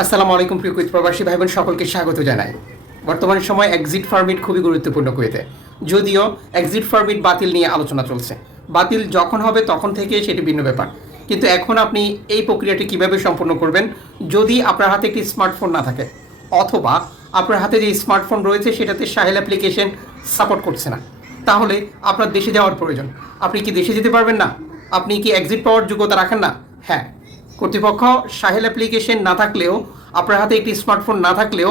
আসসালামু আলাইকুম প্রিয় কুইত প্রবাসী ভাই বোন সকলকে স্বাগত জানাই। বর্তমান সময় এক্সিট পারমিট খুবই গুরুত্বপূর্ণ কুয়েতে। যদিও এক্সিট পারমিট বাতিল নিয়ে আলোচনা চলছে। বাতিল যখন হবে তখন থেকে সেটি ভিন্ন ব্যাপার। কিন্তু এখন আপনি এই প্রক্রিয়াটি কীভাবে সম্পন্ন করবেন, যদি আপনার হাতে একটি স্মার্টফোন না থাকে, অথবা আপনার হাতে যে স্মার্টফোন রয়েছে সেটাতে সাহেল অ্যাপ্লিকেশন সাপোর্ট করছে না, তাহলে আপনার দেশে যাওয়ার প্রয়োজন। আপনি কি দেশে যেতে পারবেন না? আপনি কি এক্সিট পাওয়ার যোগ্যতা রাখেন না? হ্যাঁ কর্তৃপক্ষ সাহেল অ্যাপ্লিকেশন না থাকলেও, আপনার হাতে একটি স্মার্টফোন না থাকলেও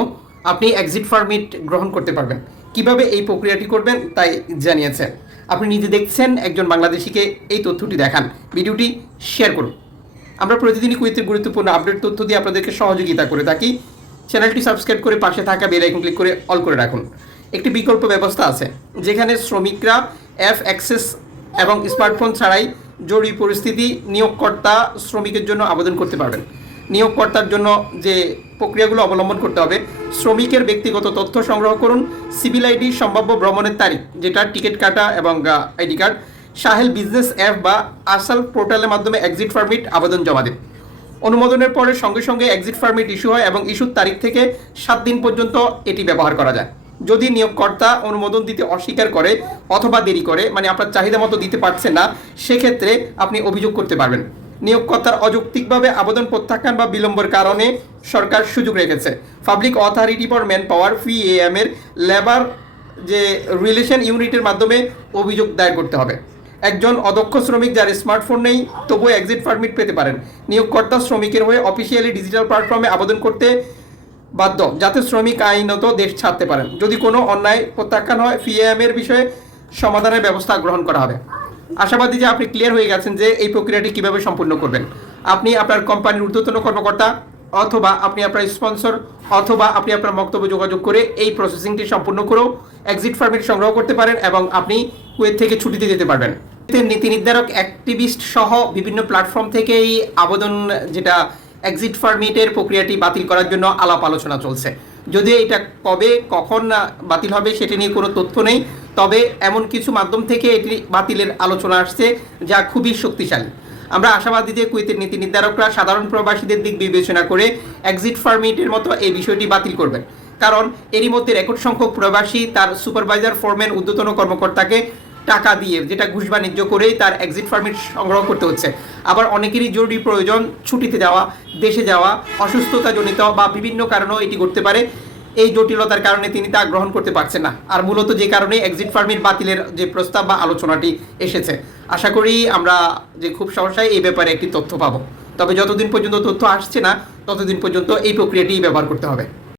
আপনি এক্সিট পারমিট গ্রহণ করতে পারবেন। কীভাবে এই প্রক্রিয়াটি করবেন তাই জানিয়েছে। আপনি নিজে দেখছেন, একজন বাংলাদেশিকে এই তথ্যটি দেখান। ভিডিওটি শেয়ার করুন। আমরা প্রতিদিনই কুয়েতের গুরুত্বপূর্ণ আপডেট তথ্য দিয়ে আপনাদেরকে সহযোগিতা করে থাকি। চ্যানেলটি সাবস্ক্রাইব করে পাশে থাকা বেল আইকন ক্লিক করে অল করে রাখুন। একটি বিকল্প ব্যবস্থা আছে, যেখানে শ্রমিকরা অ্যাপ অ্যাক্সেস এবং স্মার্টফোন ছাড়াই জরুরি পরিস্থিতি, নিয়োগকর্তা শ্রমিকের জন্য আবেদন করতে পারবেন। নিয়োগকর্তার জন্য যে প্রক্রিয়াগুলো অবলম্বন করতে হবে, শ্রমিকের ব্যক্তিগত তথ্য সংগ্রহ করুন, সিভিল আইডি, সম্ভাব্য ভ্রমণের তারিখ, যেটা টিকিট কাটা এবং ID card, Sahel business app বা আসাল পোর্টালের মাধ্যমে এক্সিট পারমিট আবেদন জমা দেন। অনুমোদনের পরে সঙ্গে সঙ্গে এক্সিট পারমিট ইস্যু হয় এবং ইস্যুর তারিখ থেকে সাত দিন পর্যন্ত এটি ব্যবহার করা যায়। যদি নিয়োগকর্তা অনুমোদন দিতে অস্বীকার করে অথবা দেরি করে মানে আপনার চাহিদা মতো দিতে পারছেন না, সেক্ষেত্রে আপনি অভিযোগ করতে পারবেন। নিয়োগকর্তার অযৌক্তিকভাবে আবেদন প্রত্যাখ্যান বা বিলম্বের কারণে সরকার সুযোগ রেখেছে। Public authority for manpower ফি এম এর লেবার যে রিলেশন ইউনিটের মাধ্যমে অভিযোগ দায়ের করতে হবে। একজন অদক্ষ শ্রমিক যার স্মার্টফোন নেই, তবুও এক্সিট পারমিট পেতে পারেন। নিয়োগকর্তা শ্রমিকের হয়ে অফিসিয়ালি ডিজিটাল প্ল্যাটফর্মে আবেদন করতে বাধ্য, যাতে শ্রমিক আইনত দেশ ছাড়তে পারেন। যদি কোনো অন্যায় প্রত্যাখ্যান হয় এর বিষয়ে সমাধানের ব্যবস্থা গ্রহণ করা হবে। আশাবাদী যে আপনি ক্লিয়ার হয়ে গেছেন যে এই প্রক্রিয়াটি কীভাবে সম্পূর্ণ করবেন। আপনি আপনার কোম্পানির ঊর্ধ্বতন কর্মকর্তা অথবা আপনি আপনার স্পন্সর অথবা আপনি আপনার বক্তব্য যোগাযোগ করে এই প্রসেসিংটি সম্পূর্ণ করেও এক্সিট পারমিট সংগ্রহ করতে পারেন এবং আপনি কুয়েত থেকে ছুটিতে যেতে পারবেন। নীতি নির্ধারক অ্যাক্টিভিস্ট সহ বিভিন্ন প্ল্যাটফর্ম থেকে এই আবেদন যেটা এক্সিট পারমিটের প্রক্রিয়াটি বাতিল করার জন্য আলাপ আলোচনা চলছে। যদিও এটা কবে, কখন বাতিল হবে সেটি নিয়ে কোনো তথ্য নেই, তবে এমন কিছু মাধ্যম থেকে এটি বাতিলের আলোচনা আসছে যা খুবই শক্তিশালী। আমরা আশাবাদী যে কুয়েতের নীতি নির্ধারকরা সাধারণ প্রবাসীদের দিক বিবেচনা করে এক্সিট পারমিটের মতো এই বিষয়টি বাতিল করবেন। কারণ এরই মধ্যে রেকর্ড সংখ্যক প্রবাসী তার সুপারভাইজার ফোরম্যান ঊর্ধ্বতন কর্মকর্তাকে টাকা দিয়ে, যেটা ঘুষ বাণিজ্য করেই তার এক্সিট পারমিট সংগ্রহ করতে হচ্ছে। আবার অনেকেরই জরুরি প্রয়োজন, ছুটিতে যাওয়া, দেশে যাওয়া, অসুস্থতাজনিত বা বিভিন্ন কারণেও এটি করতে পারে। এই জটিলতার কারণে তিনি তা গ্রহণ করতে পারছেন না। আর মূলত যে কারণে এক্সিট পারমিট বাতিলের যে প্রস্তাব বা আলোচনাটি এসেছে। আশা করি আমরা যে খুব সহসায় এই ব্যাপারে একটি তথ্য পাবো। তবে যতদিন পর্যন্ত তথ্য আসছে না, ততদিন পর্যন্ত এই প্রক্রিয়াটি ব্যবহার করতে হবে।